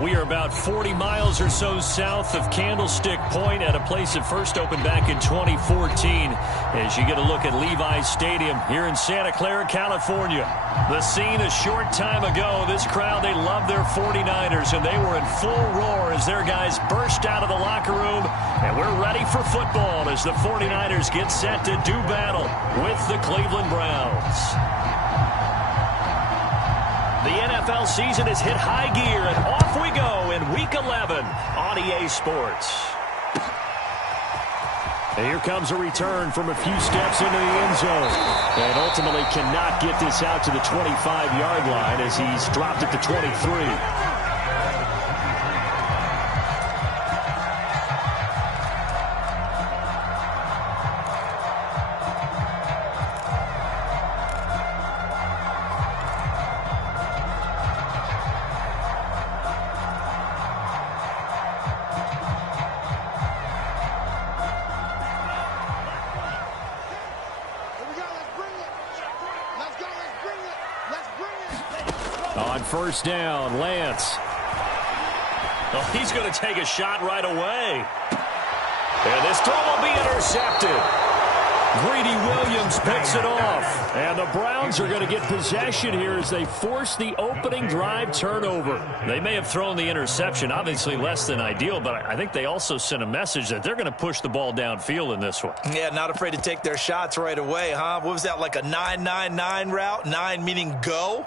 We are about 40 miles or so south of Candlestick Point at a place that first opened back in 2014 as you get a look at Levi's Stadium here in Santa Clara, California. The scene a short time ago, this crowd, they love their 49ers, and they were in full roar as their guys burst out of the locker room, and we're ready for football as the 49ers get set to do battle with the Cleveland Browns. The NFL season has hit high gear, and off we go in Week 11 on EA Sports. And here comes a return from a few steps into the end zone. And ultimately cannot get this out to the 25-yard line as he's dropped at the 23. On first down, Lance. Oh, he's going to take a shot right away. And this throw will be intercepted. Greedy Williams picks it off. And the Browns are going to get possession here as they force the opening drive turnover. They may have thrown the interception, obviously less than ideal, but I think they also sent a message that they're going to push the ball downfield in this one. Yeah, not afraid to take their shots right away, huh? What was that, like a 9-9-9 route? 9 meaning go?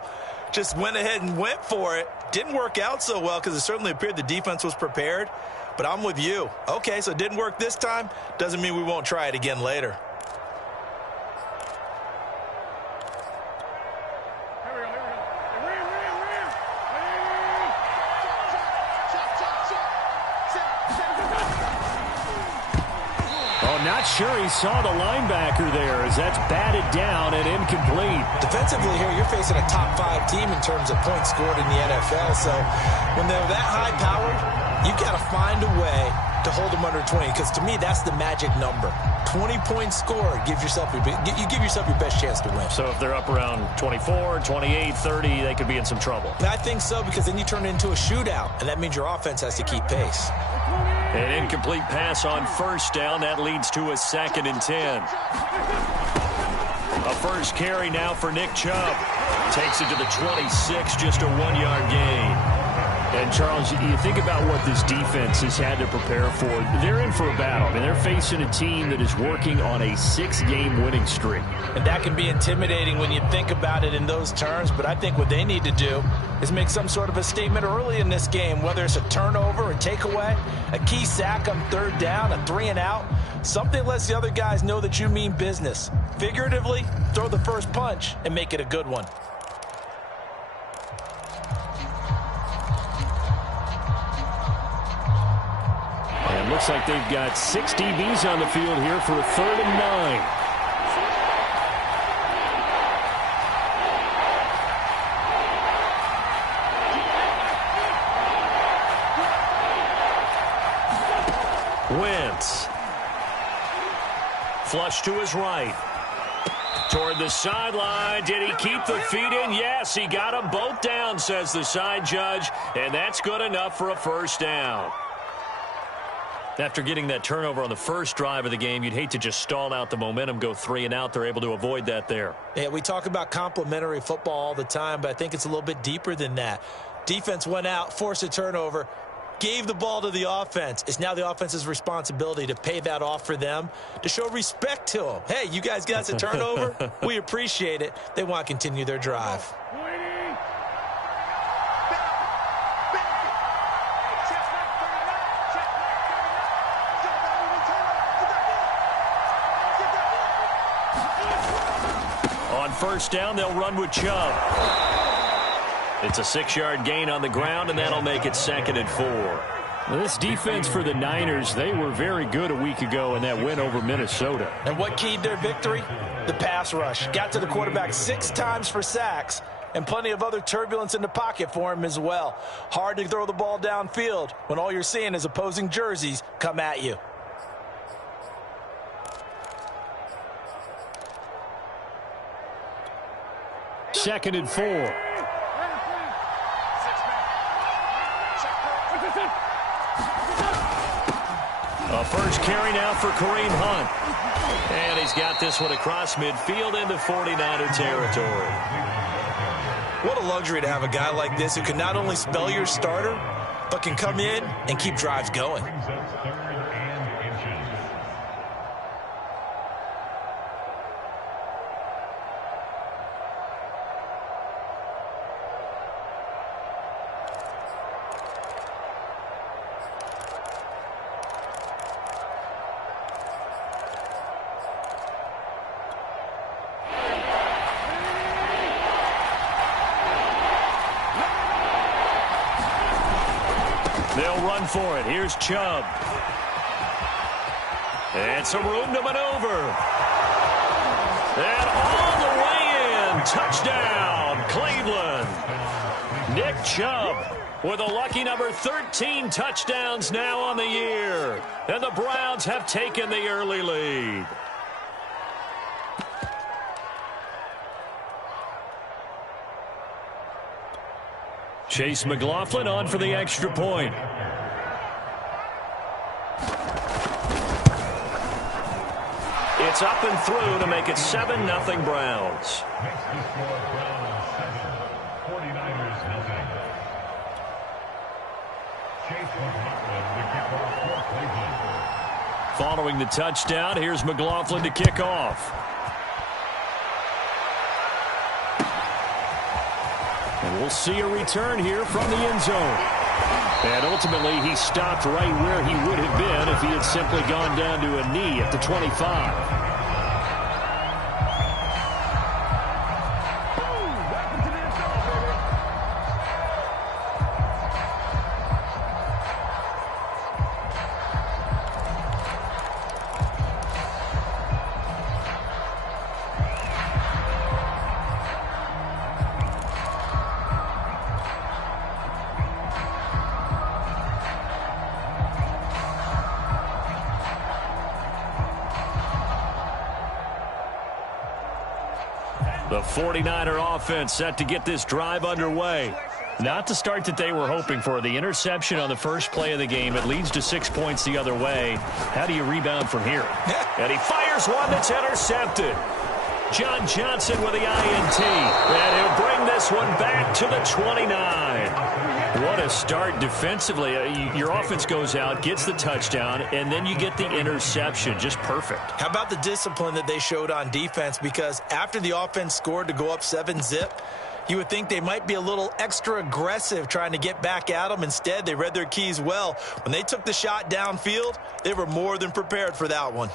Just went ahead and went for it. Didn't work out so well because it certainly appeared the defense was prepared. But I'm with you. Okay, so it didn't work this time. Doesn't mean we won't try it again later. Not sure he saw the linebacker there as that's batted down and incomplete. Defensively here, you're facing a top 5 team in terms of points scored in the NFL. So when they're that high-powered, you've got to find a way to hold them under 20, because to me, that's the magic number. 20-point score, you give yourself your best chance to win. So if they're up around 24, 28, 30, they could be in some trouble. I think so, because then you turn it into a shootout, and that means your offense has to keep pace. An incomplete pass on first down. That leads to a 2nd and 10. A first carry now for Nick Chubb. Takes it to the 26, just a 1-yard gain. And, Charles, you think about what this defense has had to prepare for. They're in for a battle. I mean, they're facing a team that is working on a 6-game winning streak. And that can be intimidating when you think about it in those terms. But I think what they need to do is make some sort of a statement early in this game, whether it's a turnover, a takeaway, a key sack on 3rd down, a 3-and-out. Something lets the other guys know that you mean business. Figuratively, throw the first punch and make it a good one. And looks like they've got 6 DBs on the field here for a 3rd and 9. Wentz. Flush to his right. Toward the sideline. Did he keep the feet in? Yes, he got them both down, says the side judge. And that's good enough for a first down. After getting that turnover on the first drive of the game, you'd hate to just stall out the momentum, go 3-and-out. They're able to avoid that there. Yeah, we talk about complementary football all the time, but I think it's a little bit deeper than that. Defense went out, forced a turnover, gave the ball to the offense. It's now the offense's responsibility to pay that off for them, to show respect to them. Hey, you guys got a turnover? We appreciate it. They want to continue their drive. On first down, they'll run with Chubb. It's a 6-yard gain on the ground, and that'll make it 2nd and 4. Well, this defense for the Niners, they were very good a week ago in that win over Minnesota. And what keyed their victory? The pass rush. Got to the quarterback 6 times for sacks, and plenty of other turbulence in the pocket for him as well. Hard to throw the ball downfield when all you're seeing is opposing jerseys come at you. Second and 4. A first carry now for Kareem Hunt. And he's got this one across midfield into 49er territory. What a luxury to have a guy like this who can not only spell your starter, but can come in and keep drives going. They'll run for it. Here's Chubb. And some room to maneuver. And all the way in. Touchdown, Cleveland. Nick Chubb with a lucky number 13 touchdowns now on the year. And the Browns have taken the early lead. Chase McLaughlin on for the extra point. It's up and through to make it 7-0 Browns. Following the touchdown, here's McLaughlin to kick off. And we'll see a return here from the end zone. And ultimately, he stopped right where he would have been if he had simply gone down to a knee at the 25. The 49er offense set to get this drive underway. Not the start that they were hoping for. The interception on the first play of the game. It leads to 6 points the other way. How do you rebound from here? And he fires one that's intercepted. John Johnson with the INT. And he'll bring this one back to the 29. What a start defensively. Your offense goes out, gets the touchdown, and then you get the interception. Just perfect. How about the discipline that they showed on defense? Because after the offense scored to go up 7-0, you would think they might be a little extra aggressive trying to get back at them. Instead, they read their keys well. When they took the shot downfield, they were more than prepared for that one.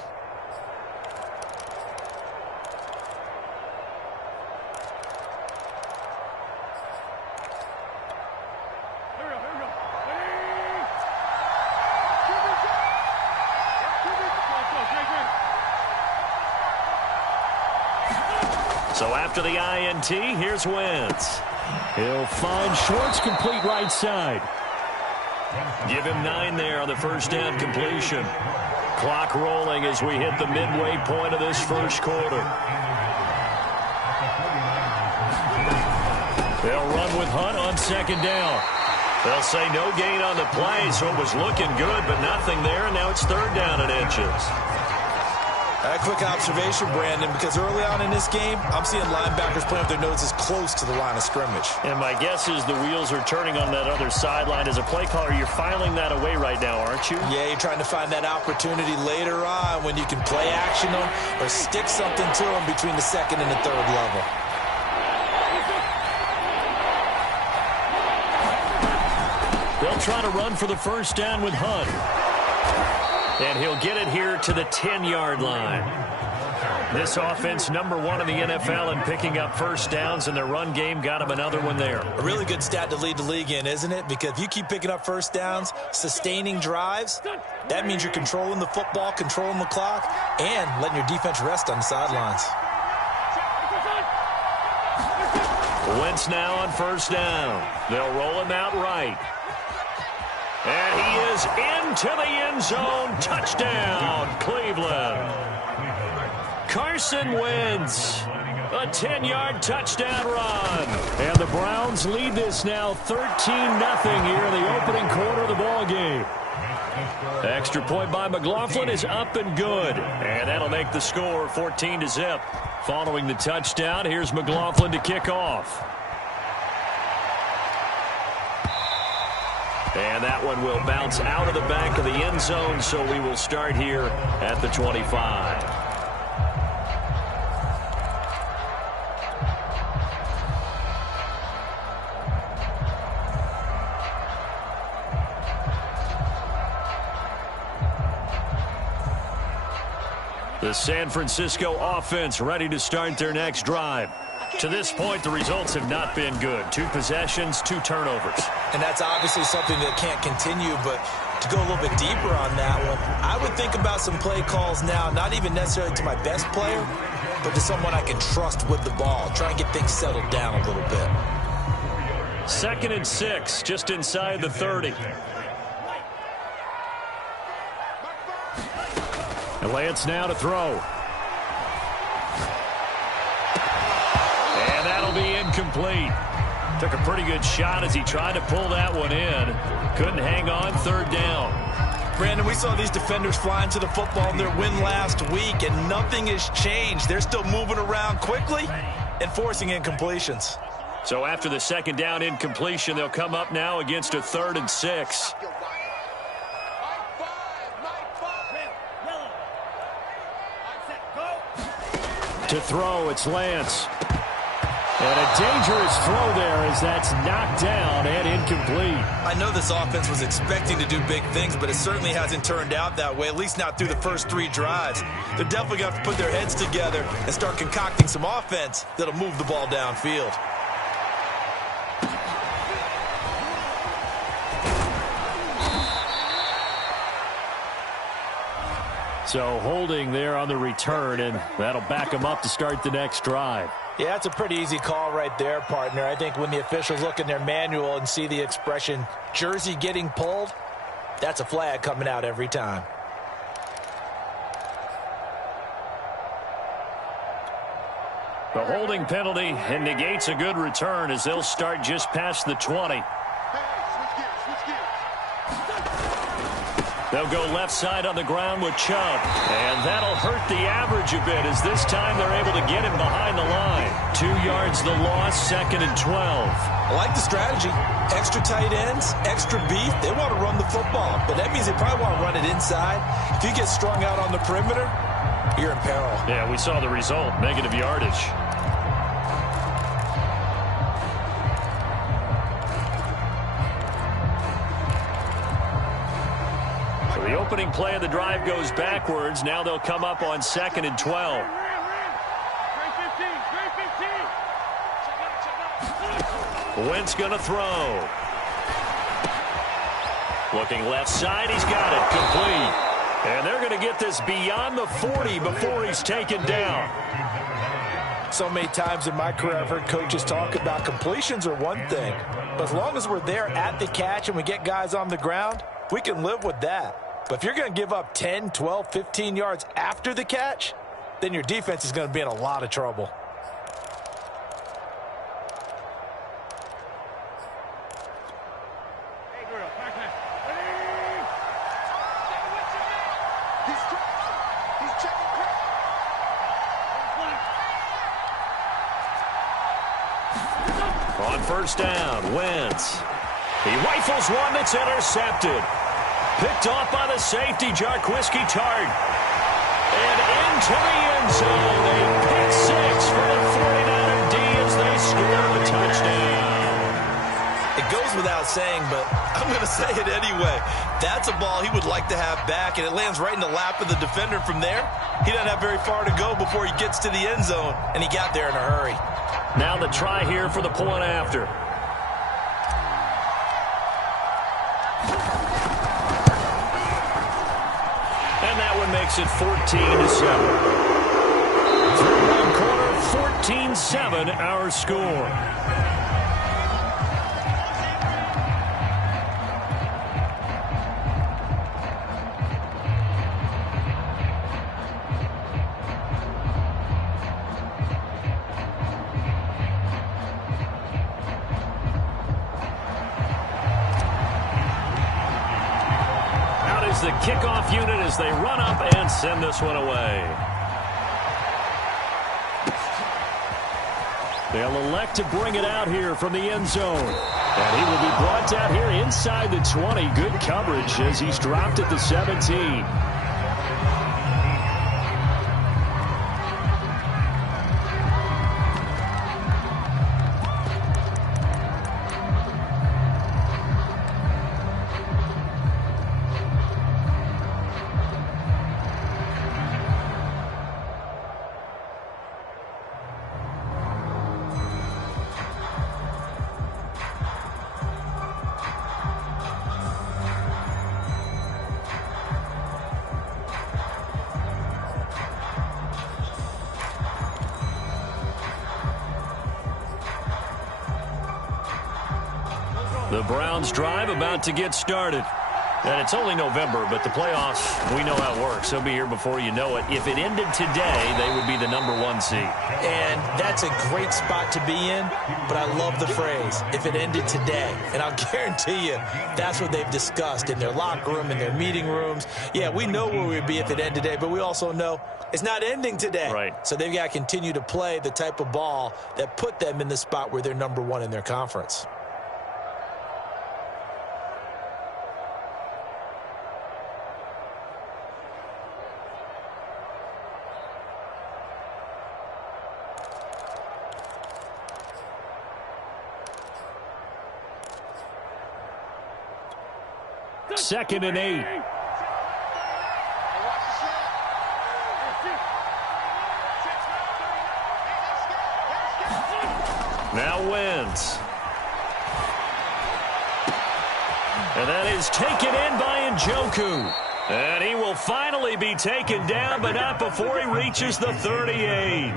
So after the INT, here's Wentz. He'll find Schwartz, complete right side. Give him 9 there on the first down completion. Clock rolling as we hit the midway point of this first quarter. They'll run with Hunt on second down. They'll say no gain on the play, so it was looking good, but nothing there, and now it's third down and inches. A quick observation, Brandon, because early on in this game, I'm seeing linebackers playing with their noses close to the line of scrimmage. And my guess is the wheels are turning on that other sideline. As a play caller, you're filing that away right now, aren't you? Yeah, you're trying to find that opportunity later on when you can play action them or stick something to them between the second and the third level. They'll try to run for the first down with Hunt. And he'll get it here to the 10-yard line. This offense, #1 in the NFL in picking up first downs, and their run game got him another one there. A really good stat to lead the league in, isn't it? Because if you keep picking up first downs, sustaining drives, that means you're controlling the football, controlling the clock, and letting your defense rest on the sidelines. Wentz now on first down. They'll roll him out right. And he is into the end zone. Touchdown, Cleveland. Carson Wentz A 10-yard touchdown run. And the Browns lead this now 13-0 here in the opening quarter of the ball game. Extra point by McLaughlin is up and good. And that'll make the score 14-0. Following the touchdown, here's McLaughlin to kick off. And that one will bounce out of the back of the end zone, so we will start here at the 25. The San Francisco offense ready to start their next drive. To this point, the results have not been good. 2 possessions, 2 turnovers. And that's obviously something that can't continue, but to go a little bit deeper on that one, I would think about some play calls now, not even necessarily to my best player, but to someone I can trust with the ball. Try and get things settled down a little bit. 2nd and 6, just inside the 30. And Lance now to throw. And that'll be incomplete. Took a pretty good shot as he tried to pull that one in. Couldn't hang on, 3rd down. Brandon, we saw these defenders flying to the football in their win last week, and nothing has changed. They're still moving around quickly and forcing incompletions. So after the 2nd down incompletion, they'll come up now against a 3rd and 6. To throw, it's Lance. And a dangerous throw there as that's knocked down and incomplete. I know this offense was expecting to do big things, but it certainly hasn't turned out that way, at least not through the first 3 drives. They're definitely going to have to put their heads together and start concocting some offense that'll move the ball downfield. So holding there on the return, and that'll back them up to start the next drive. Yeah, it's a pretty easy call right there, partner. I think when the officials look in their manual and see the expression jersey getting pulled, that's a flag coming out every time. The holding penalty and negates a good return as they'll start just past the 20. They'll go left side on the ground with Chubb. And that'll hurt the average a bit as this time they're able to get him behind the line. 2 yards the loss, 2nd and 12. I like the strategy. Extra tight ends, extra beef. They want to run the football, but that means they probably want to run it inside. If you get strung out on the perimeter, you're in peril. Yeah, we saw the result, negative yardage. The opening play of the drive goes backwards. Now they'll come up on 2nd and 12. Wentz going to throw. Looking left side. He's got it. Complete. And they're going to get this beyond the 40 before he's taken down. So many times in my career I've heard coaches talk about completions are one thing. But as long as we're there at the catch and we get guys on the ground, we can live with that. But if you're going to give up 10, 12, 15 yards after the catch, then your defense is going to be in a lot of trouble. On 1st down, Wentz. He rifles one that's intercepted. Picked off by the safety, Jarquiski Tart. And into the end zone. A pick 6 for the 49er D as they score the touchdown. It goes without saying, but I'm going to say it anyway. That's a ball he would like to have back, and it lands right in the lap of the defender from there. He doesn't have very far to go before he gets to the end zone, and he got there in a hurry. Now the try here for the point after. Makes it 14-7. Through one quarter, 14-7, our score. the kickoff unit as they run up and send this one away. They'll elect to bring it out here from the end zone. And he will be brought down here inside the 20. Good coverage as he's dropped at the 17. The Browns drive about to get started. And it's only November, but the playoffs, we know how it works. They'll be here before you know it. If it ended today, they would be the #1 seed. And that's a great spot to be in, but I love the phrase, if it ended today. And I'll guarantee you, that's what they've discussed in their locker room, in their meeting rooms. Yeah, we know where we'd be if it ended today, but we also know it's not ending today. Right. So they've got to continue to play the type of ball that put them in the spot where they're #1 in their conference. Second and 8. Now Wentz. And that is taken in by Njoku. And he will finally be taken down, but not before he reaches the 38.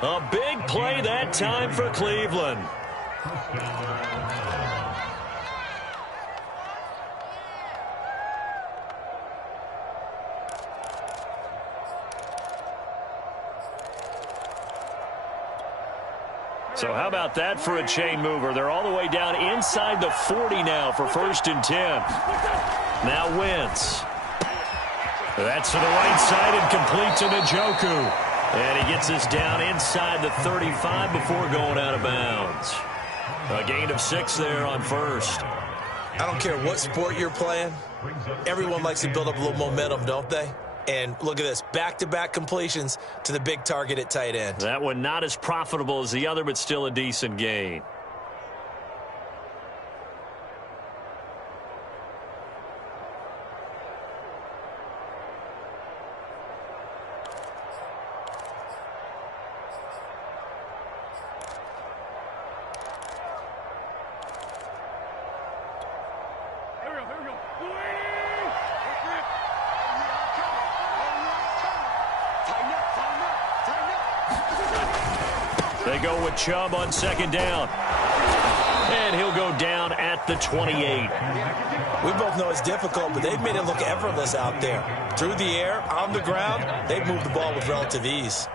A big play that time for Cleveland. So how about that for a chain mover? They're all the way down inside the 40 now for 1st and 10. Now Wentz. That's to the right side and complete to Njoku. And he gets us down inside the 35 before going out of bounds. A gain of 6 there on 1st. I don't care what sport you're playing. Everyone likes to build up a little momentum, don't they? And look at this, back-to-back completions to the big target at tight end. That one not as profitable as the other, but still a decent gain. They go with Chubb on 2nd down. And he'll go down at the 28. We both know it's difficult, but they've made it look effortless out there. Through the air, on the ground, they've moved the ball with relative ease.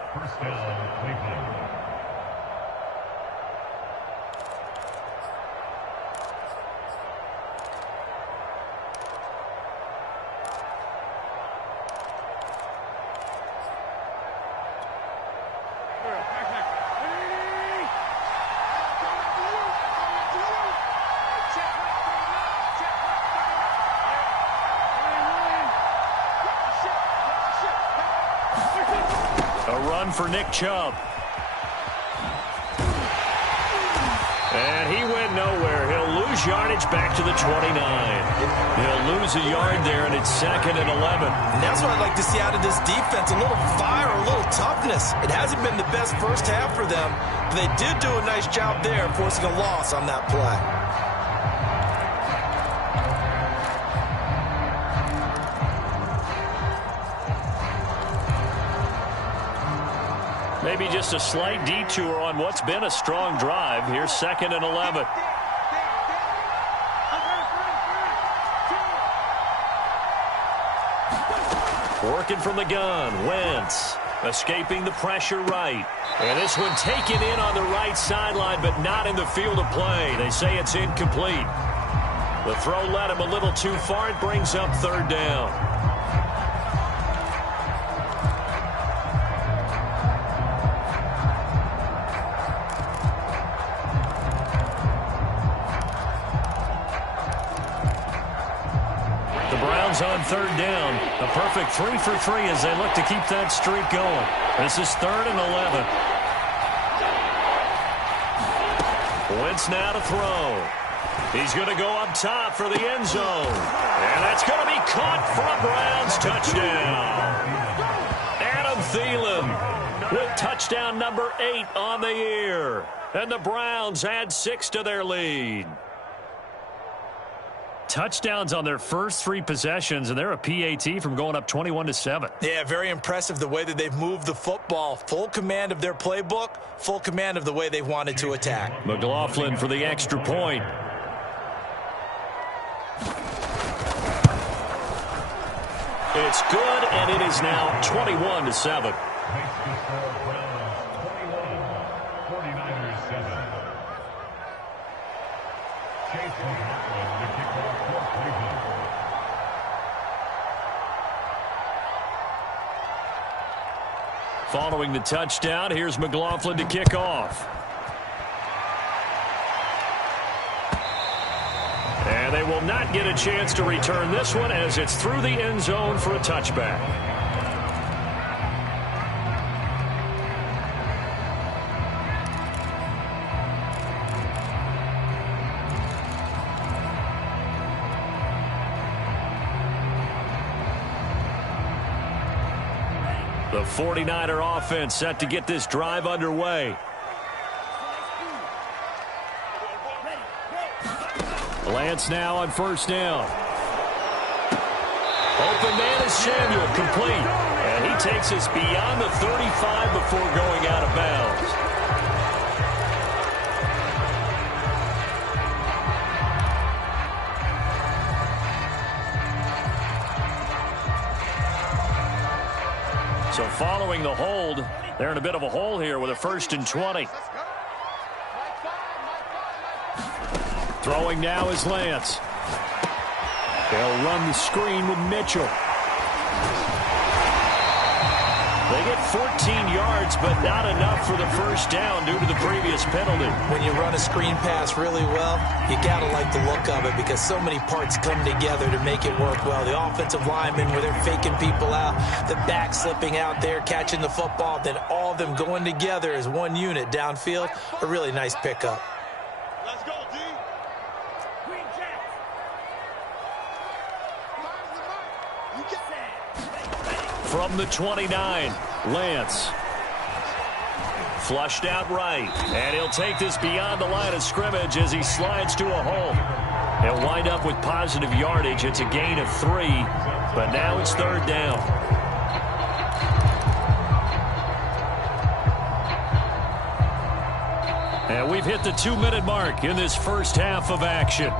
For Nick Chubb. And he went nowhere. He'll lose yardage back to the 29. He'll lose a yard there, and it's 2nd and 11. And that's what I'd like to see out of this defense, a little fire, a little toughness. It hasn't been the best first half for them, but they did do a nice job there, forcing a loss on that play. Maybe just a slight detour on what's been a strong drive. Here's 2nd and 11. Working from the gun, Wentz. Escaping the pressure right. And this one taken in on the right sideline, but not in the field of play. They say it's incomplete. The throw led him a little too far. It brings up third down. The Browns on third down. A perfect 3 for 3 as they look to keep that streak going. This is 3rd and 11. Wentz now to throw. He's going to go up top for the end zone. And that's going to be caught for a Browns touchdown. Adam Thielen with touchdown number 8 on the year. And the Browns add 6 to their lead. Touchdowns on their first 3 possessions, and they're a PAT from going up 21-7. Yeah, very impressive the way that they've moved the football. Full command of their playbook, full command of the way they wanted to attack. McLaughlin for the extra point. It's good, and it is now 21-7. Following the touchdown, here's McLaughlin to kick off. And they will not get a chance to return this one as it's through the end zone for a touchback. The 49er offense set to get this drive underway. Lance now on first down. Open man is Samuel, complete. And he takes us beyond the 35 before going out of bounds. So following the hold, they're in a bit of a hole here with a 1st and 20. Throwing now is Lance. They'll run the screen with Mitchell. They get 14 yards, but not enough for the first down due to the previous penalty. When you run a screen pass really well, you got to like the look of it because so many parts come together to make it work well. The offensive linemen, where they're faking people out, the back slipping out there, catching the football, then all of them going together as one unit downfield. A really nice pickup. Let's go, D. Green Jack. You get From the 29, Lance. Flushed out right. And he'll take this beyond the line of scrimmage as he slides to a hole. He'll wind up with positive yardage. It's a gain of 3, but now it's third down. And we've hit the 2-minute mark in this first half of action.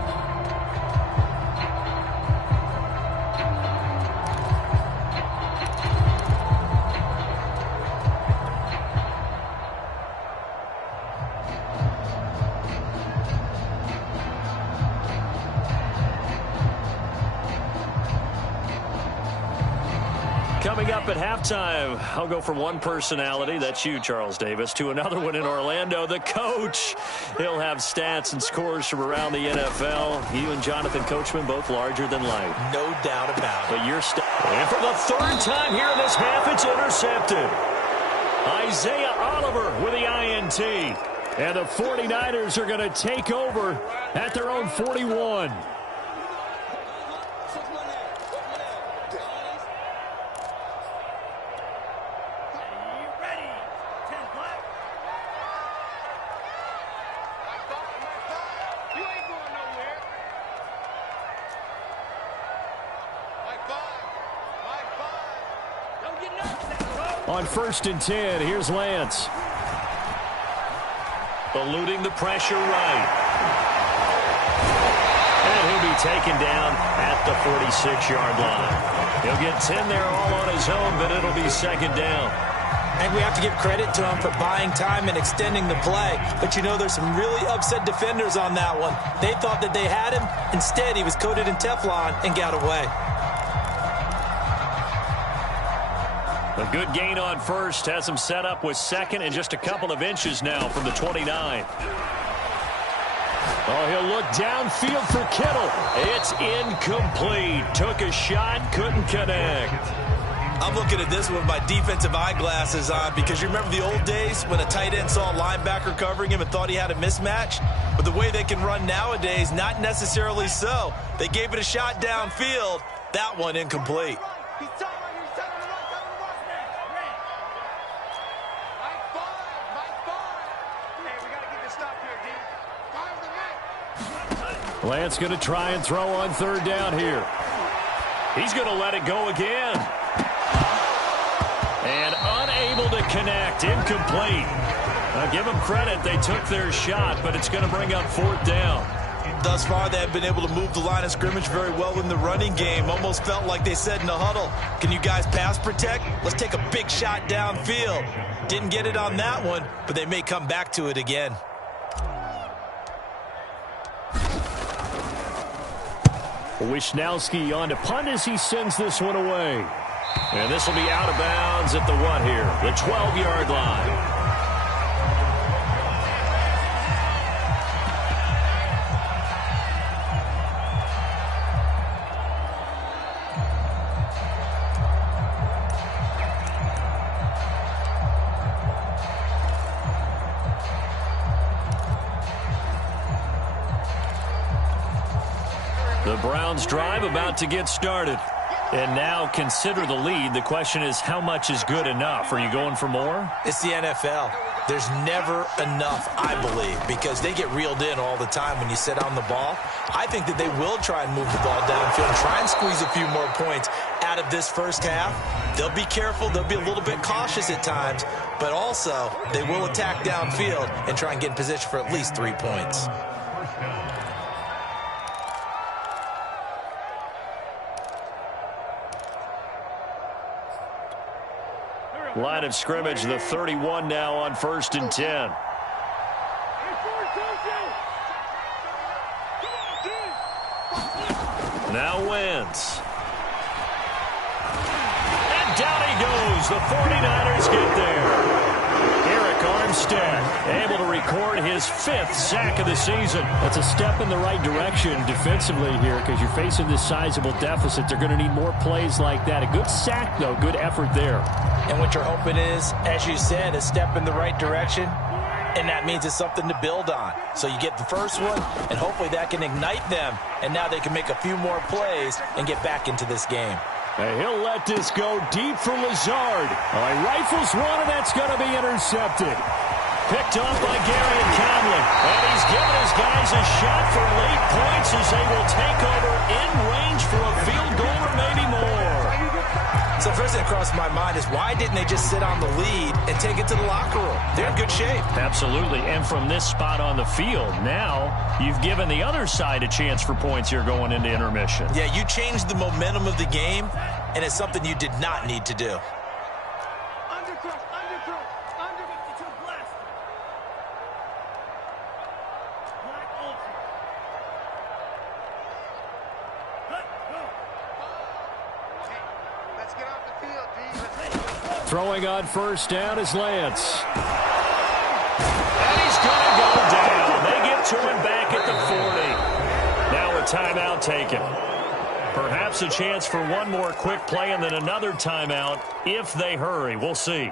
Coming up at halftime, I'll go from one personality, that's you, Charles Davis, to another one in Orlando, the coach. He'll have stats and scores from around the NFL. You and Jonathan Coachman, both larger than life. No doubt about it. But you're and for the 3rd time here in this half, it's intercepted. Isaiah Oliver with the INT. And the 49ers are going to take over at their own 41. On 1st and 10, here's Lance. Eluding the pressure right. And he'll be taken down at the 46-yard line. He'll get 10 there all on his own, but it'll be 2nd down. And we have to give credit to him for buying time and extending the play. But you know, there's some really upset defenders on that one. They thought that they had him. Instead, he was coated in Teflon and got away. A good gain on first has him set up with second and just a couple of inches now from the 29. Oh, he'll look downfield for Kittle. It's incomplete. Took a shot, couldn't connect. I'm looking at this with my defensive eyeglasses on because you remember the old days when a tight end saw a linebacker covering him and thought he had a mismatch? But the way they can run nowadays, not necessarily so. They gave it a shot downfield. That one incomplete. Lance going to try and throw on third down here. He's going to let it go again. And unable to connect. Incomplete. Now give them credit. They took their shot, but it's going to bring up fourth down. Thus far, they have been able to move the line of scrimmage very well in the running game. Almost felt like they said in the huddle, can you guys pass protect? Let's take a big shot downfield. Didn't get it on that one, but they may come back to it again. Wisnowski on to punt as he sends this one away. And this will be out of bounds at the what here? The 12-yard line. The Browns drive about to get started. And now consider the lead. The question is, how much is good enough? Are you going for more? It's the NFL. There's never enough, I believe, because they get reeled in all the time when you sit on the ball. I think that they will try and move the ball downfield and try and squeeze a few more points out of this first half. They'll be careful. They'll be a little bit cautious at times, but also they will attack downfield and try and get in position for at least 3 points. Line of scrimmage, the 31 now on 1st and 10. Now Wentz. And down he goes. The 49ers get there. Eric Armstead able to record his 5th sack of the season. That's a step in the right direction defensively here because you're facing this sizable deficit. They're going to need more plays like that. A good sack, though. Good effort there. And what you're hoping is, as you said, a step in the right direction, and that means it's something to build on. So you get the first one, and hopefully that can ignite them, and now they can make a few more plays and get back into this game. And he'll let this go deep for Lazard. He rifles one, and that's going to be intercepted. Picked off by Gary and Conley. And he's given his guys a shot for late points as they will take over in range for a field goal or maybe more. So first thing that crossed my mind is why didn't they just sit on the lead and take it to the locker room? They're in good shape. Absolutely. And from this spot on the field, now you've given the other side a chance for points here going into intermission. Yeah, you changed the momentum of the game, and it's something you did not need to do. Throwing on first down is Lance. And he's going to go down. They get to him back at the 40. Now a timeout taken. Perhaps a chance for one more quick play and then another timeout if they hurry. We'll see.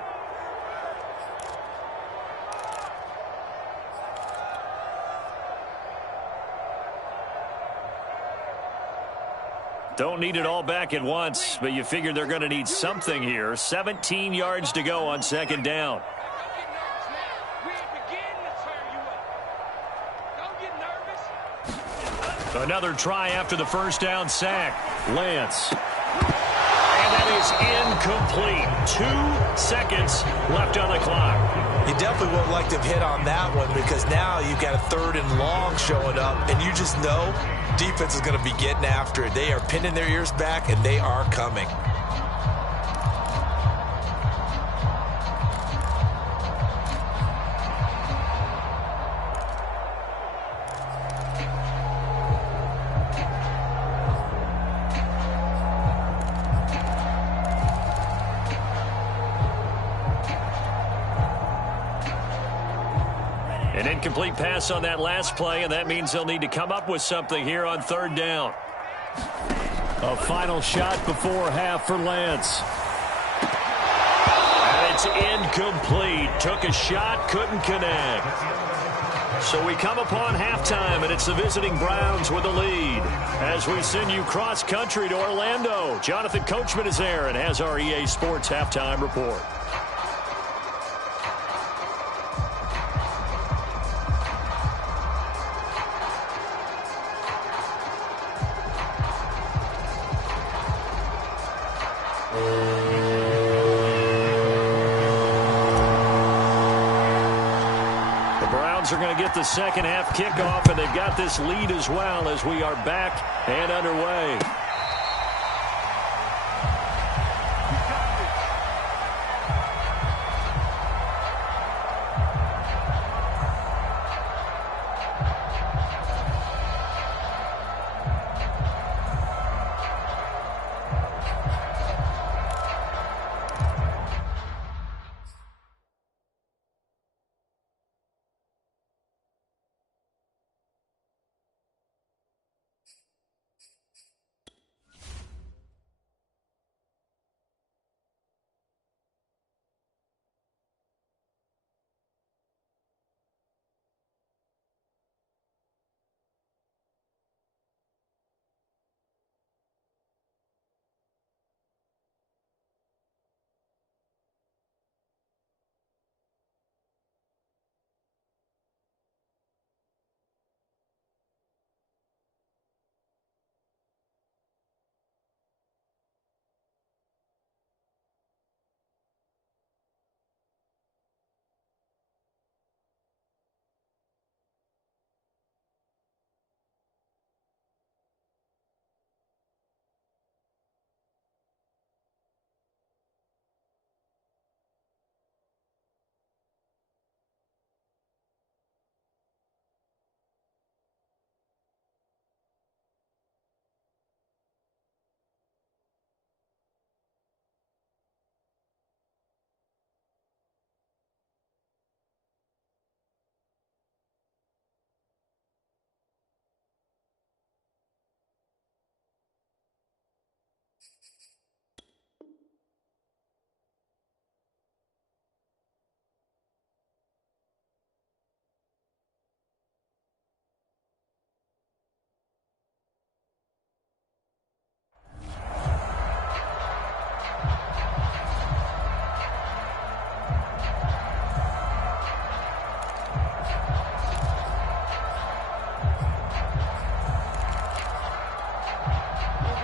Don't need it all back at once, but you figure they're going to need something here. 17 yards to go on second down. Another try after the first down sack. Lance. And that is incomplete. 2 seconds left on the clock. You definitely won't like to have hit on that one because now you've got a 3rd and long showing up, and you just know defense is going to be getting after it. They are pinning their ears back, and they are coming. Incomplete pass on that last play, and that means they'll need to come up with something here on third down. A final shot before half for Lance. And it's incomplete. Took a shot, couldn't connect. So we come upon halftime, and it's the visiting Browns with the lead. As we send you cross-country to Orlando, Jonathan Coachman is there and has our EA Sports halftime report. Are going to get the second half kickoff, and they've got this lead as well as we are back and underway.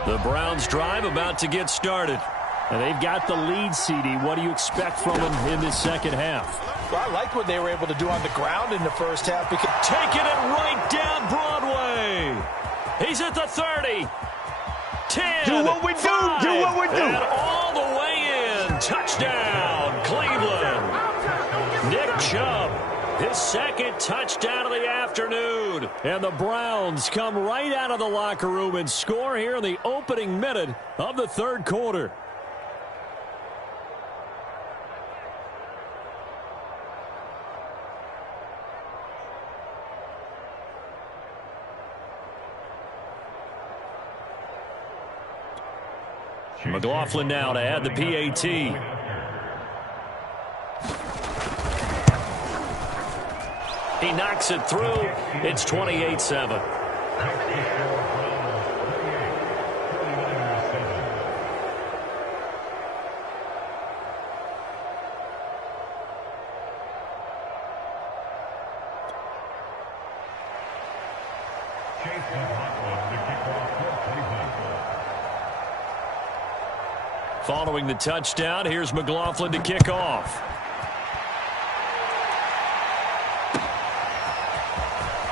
The Browns drive about to get started. And they've got the lead, CD. What do you expect from them in this second half? Well, I like what they were able to do on the ground in the first half. Because taking it right down Broadway. He's at the 30. 10. Do what we do. 5, do what we do. And all the way in. Touchdown, Cleveland. Nick Chubb, his second touchdown of the afternoon. And the Browns come right out of the locker room and score here in the opening minute of the third quarter. McLaughlin now to add the PAT. He knocks it through. It's 28-7. Following the touchdown, here's McLaughlin to kick off.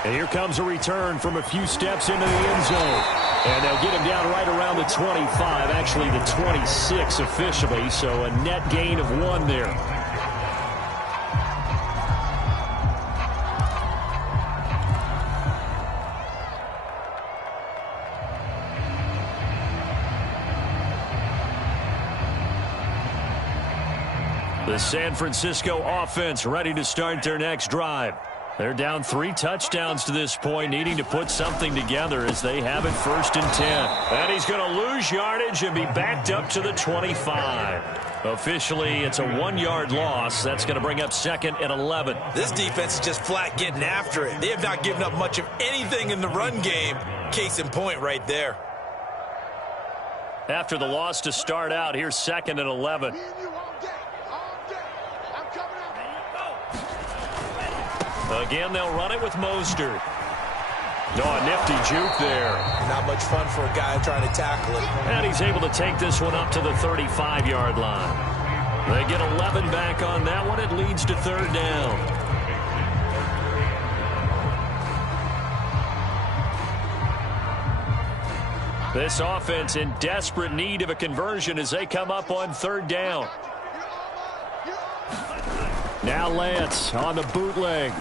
And here comes a return from a few steps into the end zone. And they'll get him down right around the 25, actually the 26 officially, so a net gain of 1 there. The San Francisco offense ready to start their next drive. They're down 3 touchdowns to this point, needing to put something together as they have it 1st and 10. And he's going to lose yardage and be backed up to the 25. Officially, it's a 1-yard loss. That's going to bring up 2nd and 11. This defense is just flat getting after it. They have not given up much of anything in the run game. Case in point right there. After the loss to start out, here's 2nd and 11. Again, they'll run it with Mostert. A nifty juke there. Not much fun for a guy trying to tackle it. And he's able to take this one up to the 35-yard line. They get 11 back on that one. It leads to 3rd down. This offense in desperate need of a conversion as they come up on 3rd down. Now Lance on the bootleg.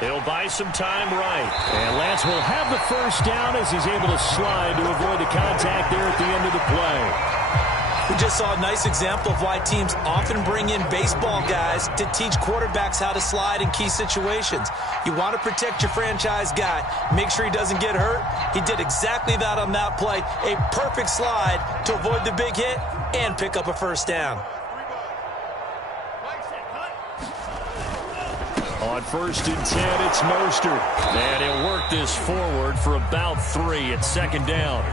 He'll buy some time right. And Lance will have the 1st down as he's able to slide to avoid the contact there at the end of the play. We just saw a nice example of why teams often bring in baseball guys to teach quarterbacks how to slide in key situations. You want to protect your franchise guy. Make sure he doesn't get hurt. He did exactly that on that play. A perfect slide to avoid the big hit and pick up a 1st down. On 1st and 10, it's Mostert. And he'll work this forward for about 3 at 2nd down.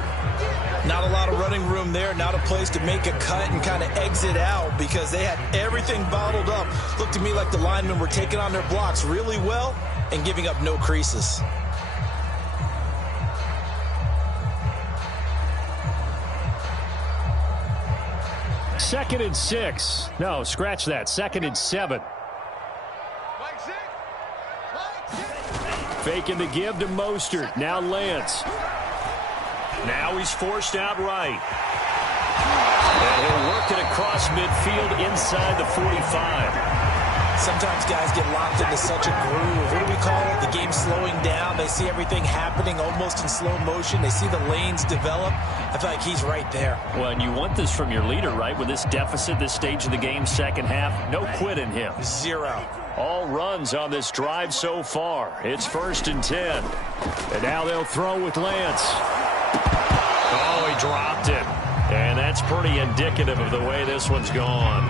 Not a lot of running room there. Not a place to make a cut and kind of exit out because they had everything bottled up. Looked to me like the linemen were taking on their blocks really well and giving up no creases. Second and 6. No, scratch that. 2nd and 7. Faking the give to Mostert. Now Lance. Now he's forced out right. And he'll work it across midfield inside the 45. Sometimes guys get locked into such a groove. What do we call it? The game slowing down. They see everything happening almost in slow motion. They see the lanes develop. I feel like he's right there. Well, and you want this from your leader, right? With this deficit, this stage of the game, 2nd half, no quit in him. 0. All runs on this drive so far. It's 1st and 10. And now they'll throw with Lance. Oh, he dropped it. And that's pretty indicative of the way this one's gone.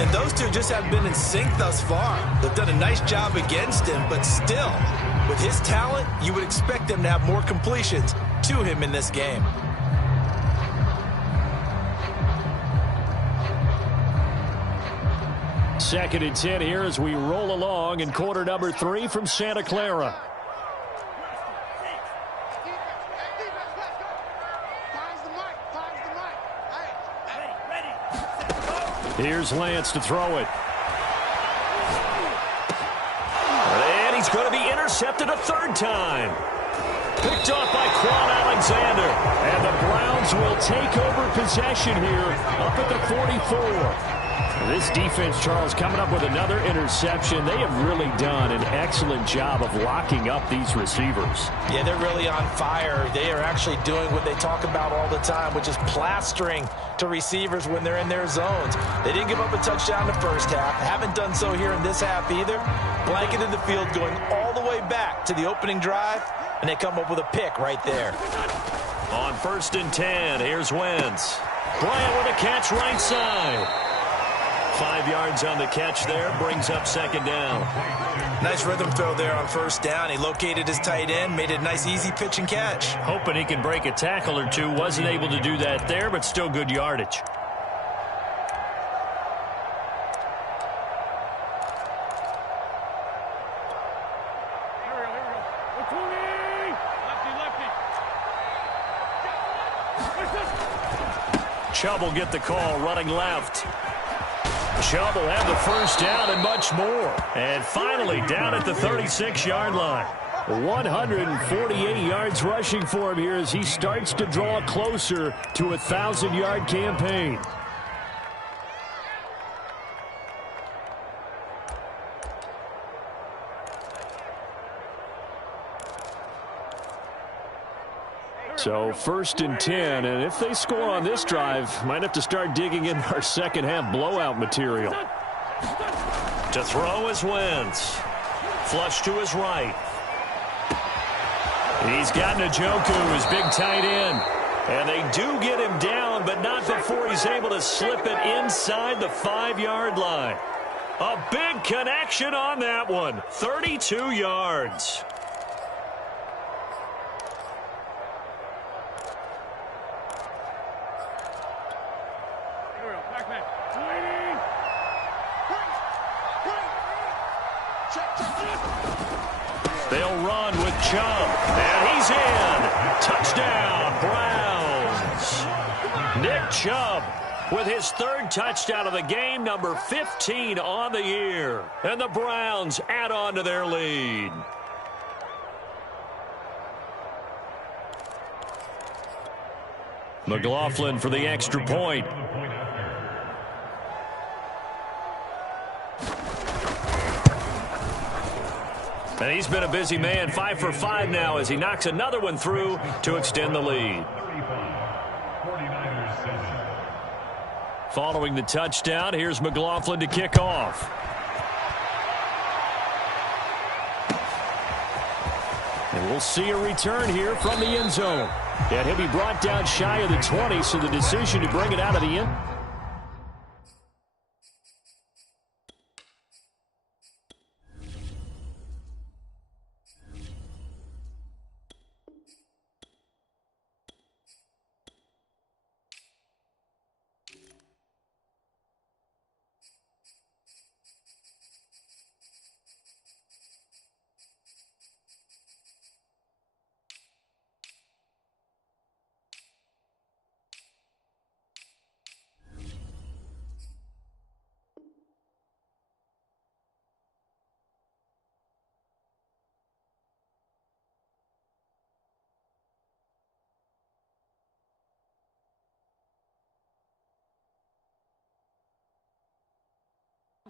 And those two just have been in sync thus far. They've done a nice job against him, but still, with his talent, you would expect them to have more completions to him in this game. Second and 10 here as we roll along in quarter number 3 from Santa Clara. Here's Lance to throw it. And he's going to be intercepted a 3rd time. Picked off by Quan Alexander. And the Browns will take over possession here up at the 44. This defense, Charles, coming up with another interception. They have really done an excellent job of locking up these receivers. Yeah, they're really on fire. They are actually doing what they talk about all the time, which is plastering to receivers when they're in their zones. They didn't give up a touchdown in the 1st half. Haven't done so here in this half either. Blanketed the field going all the way back to the opening drive, and they come up with a pick right there. On 1st and 10, here's Wentz. Bryant with a catch right side. 5 yards on the catch there, brings up 2nd down. Nice rhythm throw there on 1st down. He located his tight end, made a nice easy pitch and catch. Hoping he can break a tackle or two. Wasn't able to do that there, but still good yardage. Chubb will get the call running left. Chubb will have the 1st down and much more. And finally down at the 36-yard line. 148 yards rushing for him here as he starts to draw closer to a 1,000-yard campaign. So 1st and 10, and if they score on this drive, might have to start digging in our 2nd half blowout material. To throw is Wentz. Flush to his right. He's got Njoku, his big tight end. And they do get him down, but not before he's able to slip it inside the 5-yard line. A big connection on that one. 32 yards. They'll run with Chubb. And he's in. Touchdown, Browns. Nick Chubb with his 3rd touchdown of the game, number 15 on the year. And the Browns add on to their lead. McLaughlin for the extra point. And he's been a busy man, 5 for 5 now as he knocks another one through to extend the lead. Following the touchdown, here's McLaughlin to kick off. And we'll see a return here from the end zone. And he'll be brought down shy of the 20, so the decision to bring it out of the end.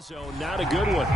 So not a good one.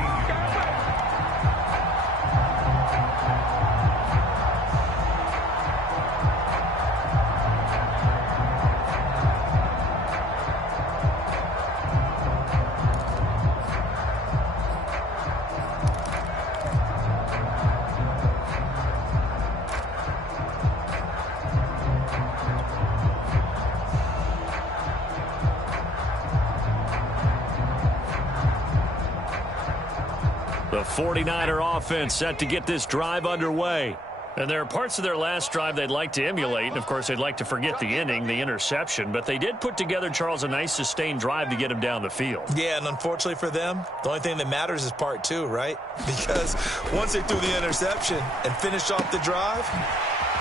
The 49er offense set to get this drive underway. And there are parts of their last drive they'd like to emulate. And, of course, they'd like to forget the inning, the interception. But they did put together, Charles, a nice sustained drive to get him down the field. Yeah, and unfortunately for them, the only thing that matters is part 2, right? Because once they threw the interception and finished off the drive,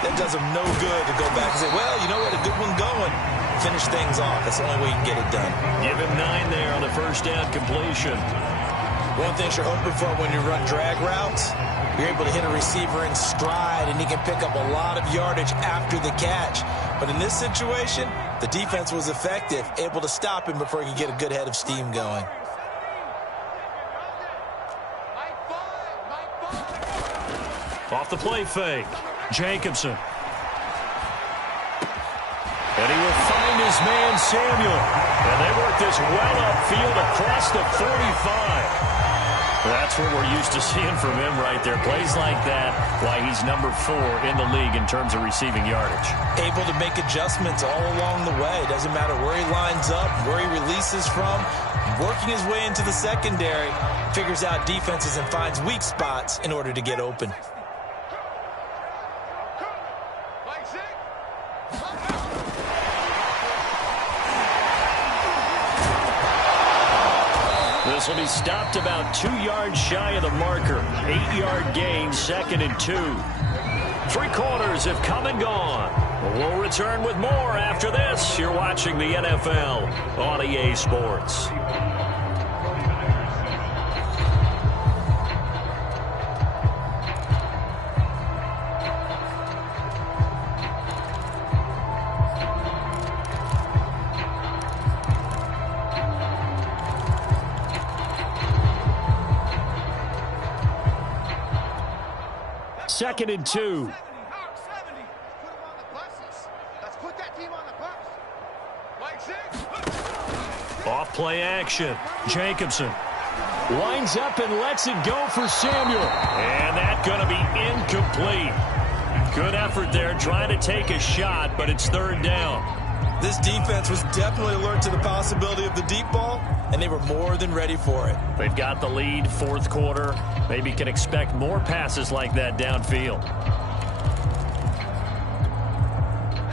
that does them no good to go back and say, well, you know what, a good one going. Finish things off. That's the only way you can get it done. Give him 9 there on the first down completion. One thing you're hoping for when you run drag routes, you're able to hit a receiver in stride, and he can pick up a lot of yardage after the catch. But in this situation, the defense was effective, able to stop him before he could get a good head of steam going. Off the play fake, Jacobson. And he will find his man, Samuel. And they work this well upfield across the 45. That's what we're used to seeing from him right there. Plays like that, why he's number 4 in the league in terms of receiving yardage. Able to make adjustments all along the way. Doesn't matter where he lines up, where he releases from. Working his way into the secondary, figures out defenses and finds weak spots in order to get open. This will be stopped about 2 yards shy of the marker. 8-yard gain, 2nd and 2. 3 quarters have come and gone. We'll return with more after this. You're watching the NFL on EA Sports. Second and 2. Off play action. Jacobson. Winds up and lets it go for Samuel. And that's going to be incomplete. Good effort there trying to take a shot, but it's third down. This defense was definitely alert to the possibility of the deep ball, and they were more than ready for it. They've got the lead, fourth quarter. Maybe can expect more passes like that downfield.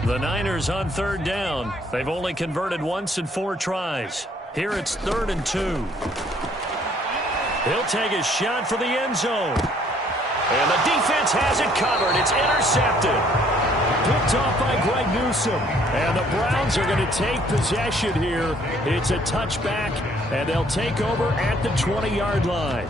The Niners on third down. They've only converted once in 4 tries. Here it's 3rd and 2. He'll take a shot for the end zone. And the defense has it covered. It's intercepted. Picked off by Greg Newsome. And the Browns are going to take possession here. It's a touchback, and they'll take over at the 20-yard line.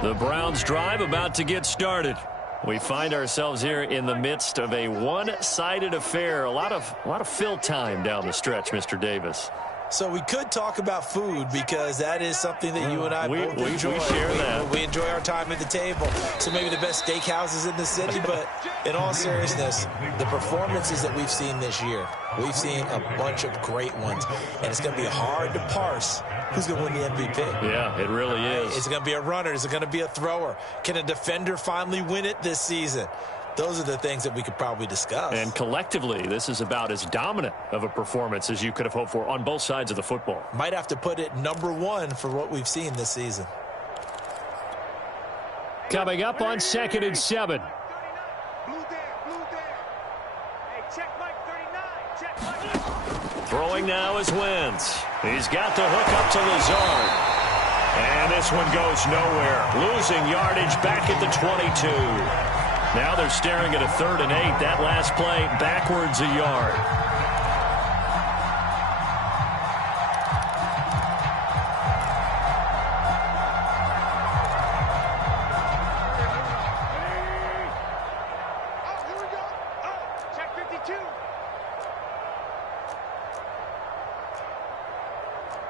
The Browns drive about to get started. We find ourselves here in the midst of a one-sided affair. A lot of fill time down the stretch, Mr. Davis. So we could talk about food because that is something that you and I both enjoy. We share that. We enjoy our time at the table. So maybe the best steakhouses in the city, but in all seriousness, the performances that we've seen this year, we've seen a bunch of great ones, and it's going to be hard to parse who's going to win the MVP. Yeah, it really is. Is it going to be a runner? Is it going to be a thrower? Can a defender finally win it this season? Those are the things that we could probably discuss. And collectively, this is about as dominant of a performance as you could have hoped for on both sides of the football. Might have to put it #1 for what we've seen this season. Coming up on 2nd and 7. Throwing now is Wentz. He's got the hook up to Lazard. And this one goes nowhere. Losing yardage back at the 22. Now they're staring at a 3rd and 8. That last play backwards a yard. Here we go. Check 52.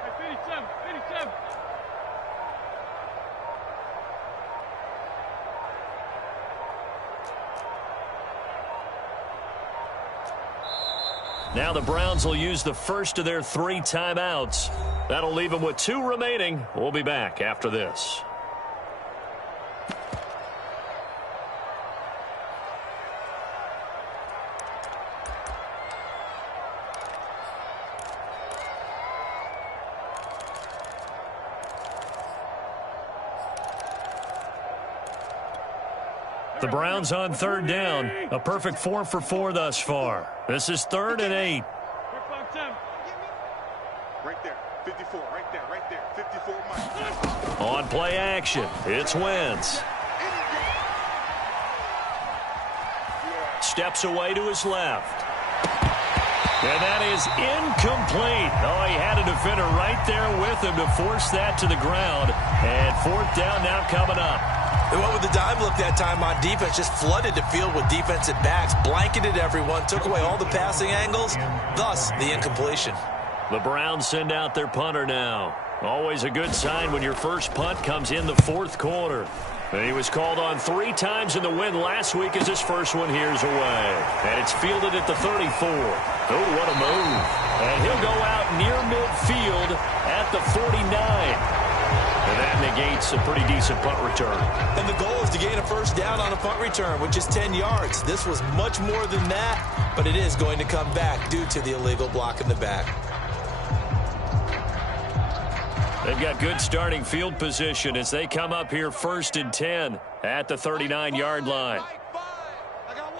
Hey, 57. Now the Browns will use the first of their 3 timeouts. That'll leave them with 2 remaining. We'll be back after this. The Browns on 3rd down. A perfect 4 for 4 thus far. This is 3rd and 8. Right there. 54. Right there. 54. Mike. On play action, it's Wentz. Steps away to his left. And that is incomplete. Oh, he had a defender right there with him to force that to the ground. And 4th down now coming up. They went with the dime look that time on defense, just flooded the field with defensive backs, blanketed everyone, took away all the passing angles, thus the incompletion. The Browns send out their punter now. Always a good sign when your first punt comes in the 4th quarter. And he was called on 3 times in the win last week as his first one here's away. And it's fielded at the 34. Oh, what a move. And he'll go out near midfield at the 49. And that negates a pretty decent punt return. And the goal is to gain a first down on a punt return, which is 10 yards. This was much more than that, but it is going to come back due to the illegal block in the back. They've got good starting field position as they come up here 1st and 10 at the 39-yard line. I got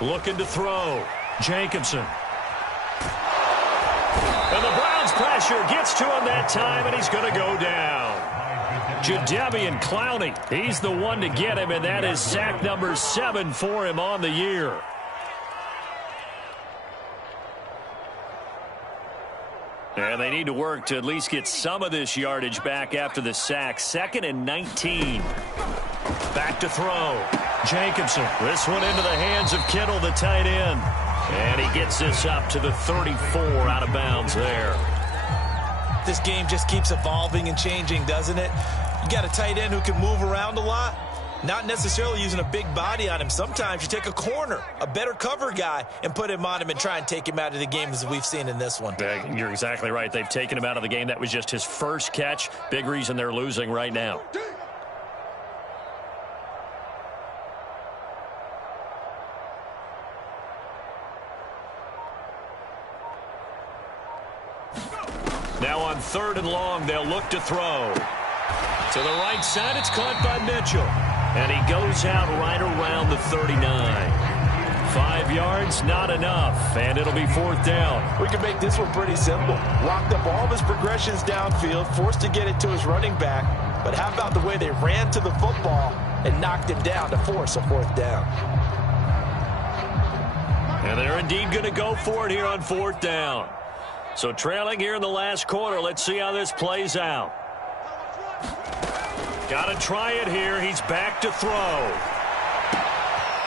one. Looking to throw. Jacobson. And the Browns pressure gets to him that time, and he's going to go down. Jadeveon Clowney, he's the one to get him, and that is sack number 7 for him on the year. And they need to work to at least get some of this yardage back after the sack. 2nd and 19. Back to throw. Jacobson. This one into the hands of Kittle, the tight end. And he gets this up to the 34 out of bounds there. This game just keeps evolving and changing, doesn't it? You got a tight end who can move around a lot. Not necessarily using a big body on him. Sometimes you take a corner, a better cover guy, and put him on him and try and take him out of the game as we've seen in this one. You're exactly right. They've taken him out of the game. That was just his first catch. Big reason they're losing right now. Now on 3rd and long, they'll look to throw. To the right side, it's caught by Mitchell. And he goes out right around the 39. 5 yards, not enough. And it'll be 4th down. We can make this one pretty simple. Locked up all of his progressions downfield, forced to get it to his running back. But how about the way they ran to the football and knocked him down to force a 4th down? And they're indeed going to go for it here on 4th down. So trailing here in the last quarter. Let's see how this plays out. Got to try it here. He's back to throw.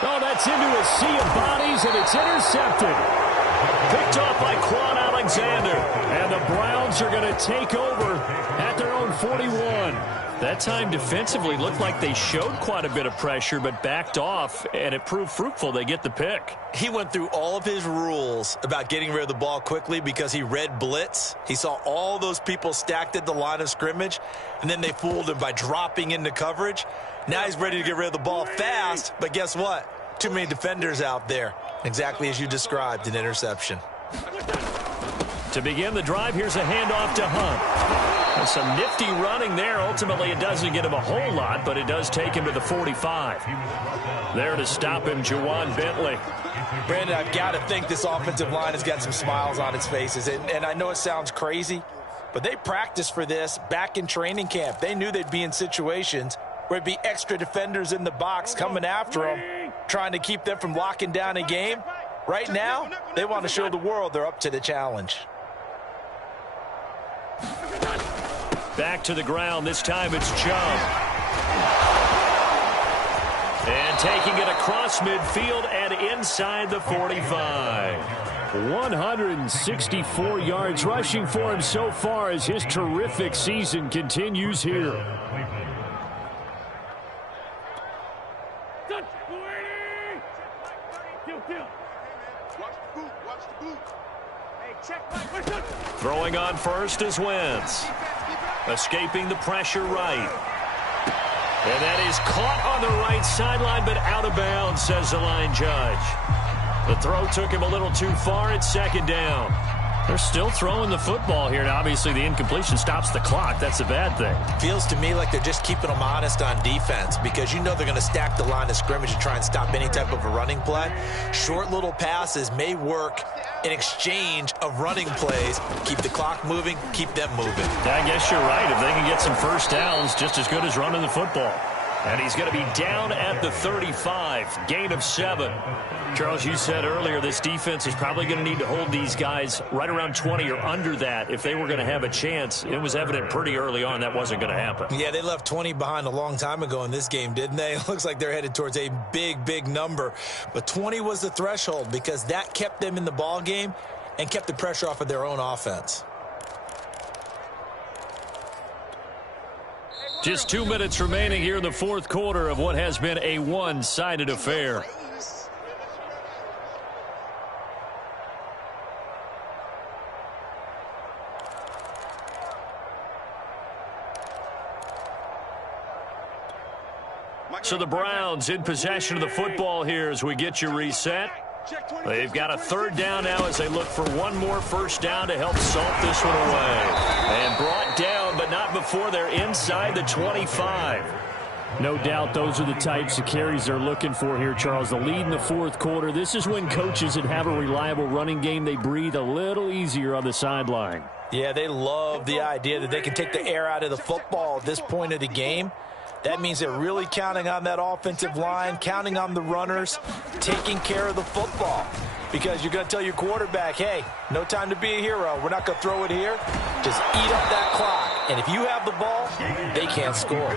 Oh, that's into a sea of bodies, and it's intercepted. Picked up by Quan Alexander. And the Browns are going to take over at their own 41. That time defensively looked like they showed quite a bit of pressure, but backed off, and it proved fruitful. They get the pick. He went through all of his rules about getting rid of the ball quickly because he read blitz. He saw all those people stacked at the line of scrimmage, and then they fooled him by dropping into coverage. Now he's ready to get rid of the ball fast, but guess what? Too many defenders out there. Exactly as you described, an interception. To begin the drive, here's a handoff to Hunt. And some nifty running there. Ultimately, it doesn't get him a whole lot, but it does take him to the 45. There to stop him, Juwan Bentley. Brandon, I've got to think this offensive line has got some smiles on its faces. And I know it sounds crazy, but they practiced for this back in training camp. They knew they'd be in situations where it'd be extra defenders in the box coming after them, trying to keep them from locking down a game. Right now, they want to show the world they're up to the challenge. Back to the ground. This time it's Chubb. And taking it across midfield and inside the 45. 164 yards rushing for him so far as his terrific season continues here. Throwing on first is Wentz. Escaping the pressure right. And that is caught on the right sideline, but out of bounds, says the line judge. The throw took him a little too far at 2nd down. They're still throwing the football here. Now, obviously, the incompletion stops the clock. That's a bad thing. Feels to me like they're just keeping them honest on defense because you know they're going to stack the line of scrimmage and try and stop any type of a running play. Short little passes may work in exchange of running plays. Keep the clock moving, keep them moving. I guess you're right. If they can get some first downs, just as good as running the football. And he's going to be down at the 35. Gain of 7. Charles, you said earlier this defense is probably going to need to hold these guys right around 20 or under that if they were going to have a chance. It was evident pretty early on that wasn't going to happen. Yeah, they left 20 behind a long time ago in this game, didn't they? It looks like they're headed towards a big, big number. But 20 was the threshold because that kept them in the ball game and kept the pressure off of their own offense. Just 2 minutes remaining here in the 4th quarter of what has been a one-sided affair. So the Browns in possession of the football here as we get you reset. They've got a 3rd down now as they look for one more first down to help salt this one away. And brought down, but not before they're inside the 25. No doubt those are the types of carries they're looking for here, Charles. The lead in the 4th quarter. This is when coaches that have a reliable running game, they breathe a little easier on the sideline. Yeah, they love the idea that they can take the air out of the football at this point of the game. That means they're really counting on that offensive line, counting on the runners, taking care of the football. because you're going to tell your quarterback, hey, no time to be a hero. We're not going to throw it here. Just eat up that clock. And if you have the ball, they can't score.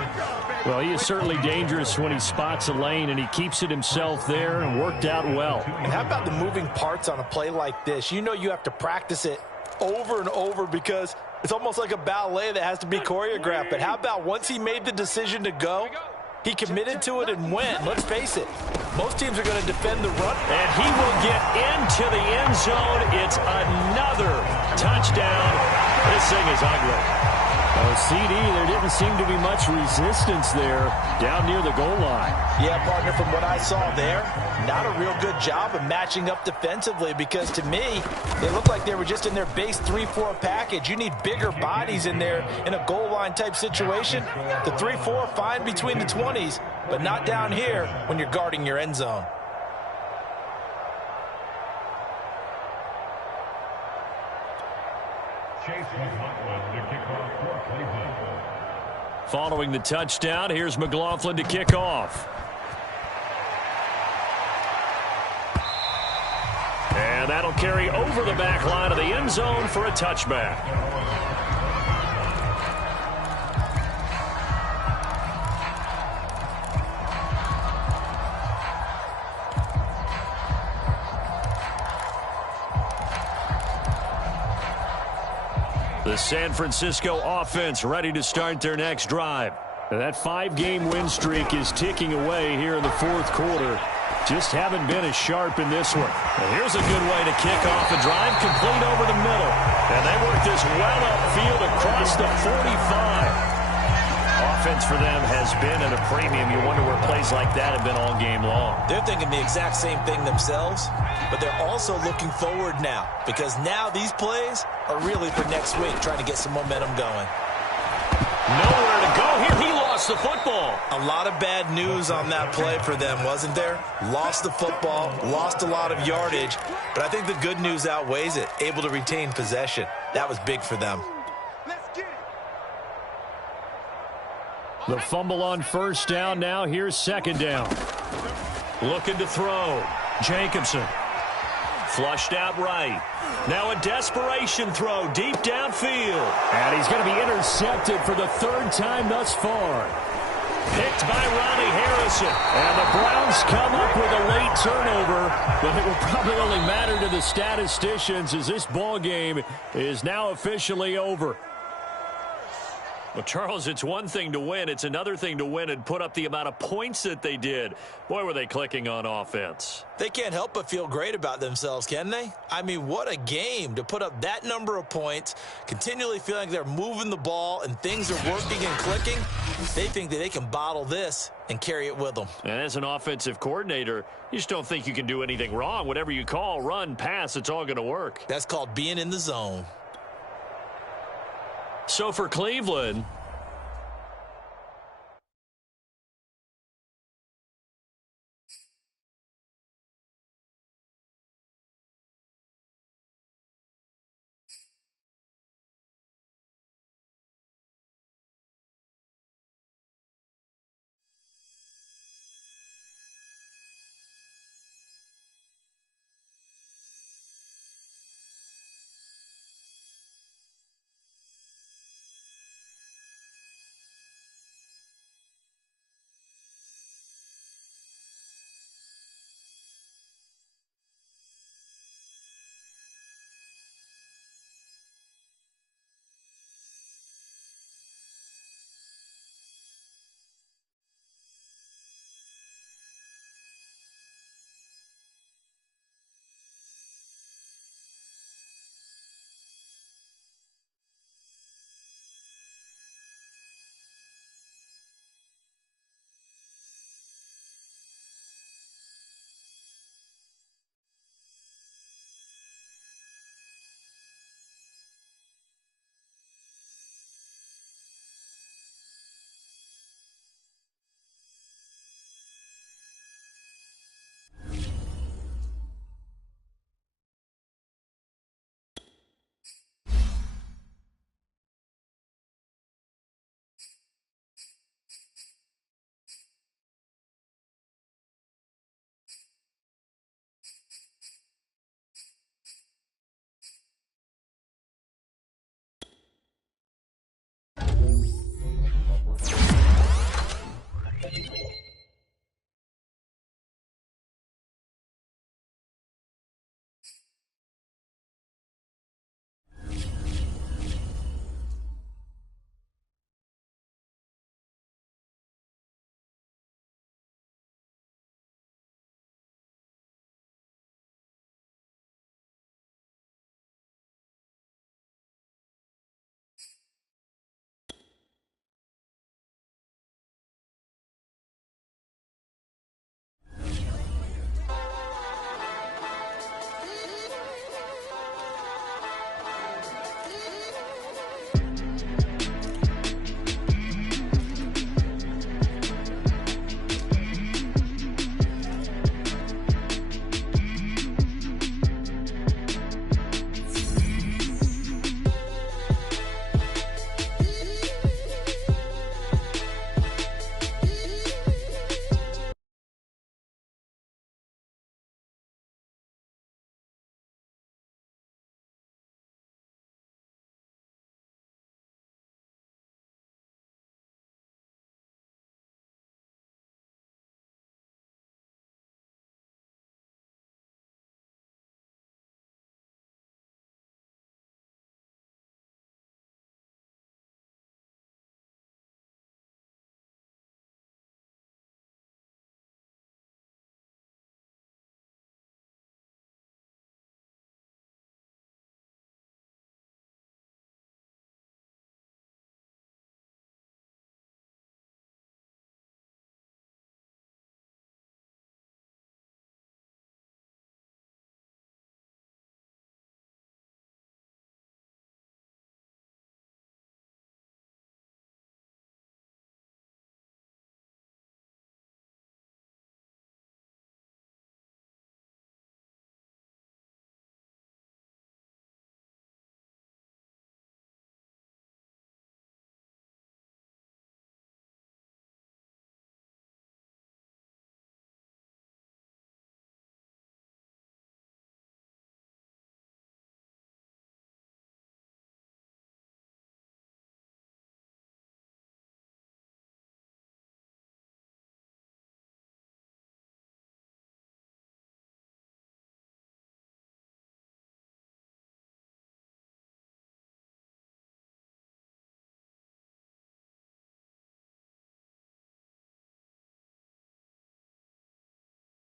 Well, he is certainly dangerous when he spots a lane, and he keeps it himself there and worked out well. And how about the moving parts on a play like this? You know you have to practice it over and over because it's almost like a ballet that has to be choreographed. But how about once he made the decision to go, he committed to it and went. Let's face it, most teams are going to defend the run. And he will get into the end zone. It's another touchdown. This thing is ugly. CD, there didn't seem to be much resistance there down near the goal line. Yeah, partner, from what I saw there, not a real good job of matching up defensively because to me, they looked like they were just in their base 3-4 package. You need bigger bodies in there in a goal line type situation. The 3-4 fine between the 20s, but not down here when you're guarding your end zone. Following the touchdown, here's McLaughlin to kick off. And that'll carry over the back line of the end zone for a touchback. The San Francisco offense ready to start their next drive. That 5-game win streak is ticking away here in the fourth quarter. Just haven't been as sharp in this one. And here's a good way to kick off a drive, complete over the middle. And they work this well upfield across the 45. Offense for them has been at a premium. You wonder where plays like that have been all game long. They're thinking the exact same thing themselves, but they're also looking forward now because now these plays are really for next week, trying to get some momentum going. Nowhere to go here. He lost the football. A lot of bad news on that play for them, wasn't there? Lost the football, lost a lot of yardage, but I think the good news outweighs it. Able to retain possession. That was big for them. The fumble on first down. Now here's second down. Looking to throw. Jacobson. Flushed out right. Now a desperation throw deep downfield. And he's going to be intercepted for the third time thus far. Picked by Ronnie Harrison. And the Browns come up with a late turnover, but it will probably only matter to the statisticians as this ball game is now officially over. Well, Charles, it's one thing to win. It's another thing to win and put up the amount of points that they did. Boy, were they clicking on offense. They can't help but feel great about themselves, can they? I mean, what a game to put up that number of points, continually feeling they're moving the ball and things are working and clicking. They think that they can bottle this and carry it with them. And as an offensive coordinator, you just don't think you can do anything wrong. Whatever you call, run, pass, it's all going to work. That's called being in the zone. So for Cleveland,